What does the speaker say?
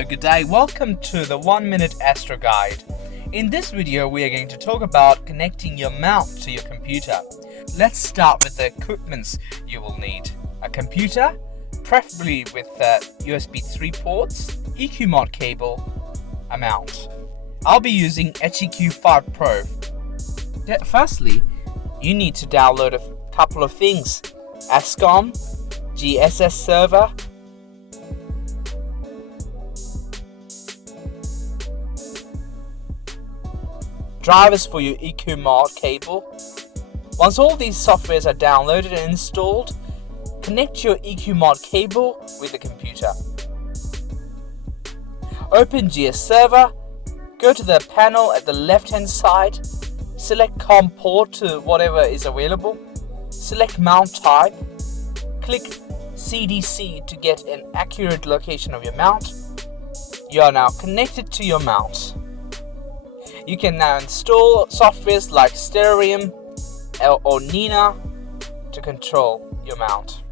Hello, good day. Welcome to the 1 Minute Astro Guide. In this video, we are going to talk about connecting your mount to your computer. Let's start with the equipments you will need. A computer, preferably with USB 3 ports, EQ mod cable, a mount. I'll be using HEQ5 Pro. Firstly, you need to download a couple of things. ASCOM, GSS server, drivers for your EQ mod cable. Once all these softwares are downloaded and installed, connect your EQ mod cable with the computer. Open GS server, go to the panel at the left hand side, select COM port to whatever is available, select mount type, click CDC to get an accurate location of your mount. You are now connected to your mount. You can now install softwares like Stereo or Nina to control your mount.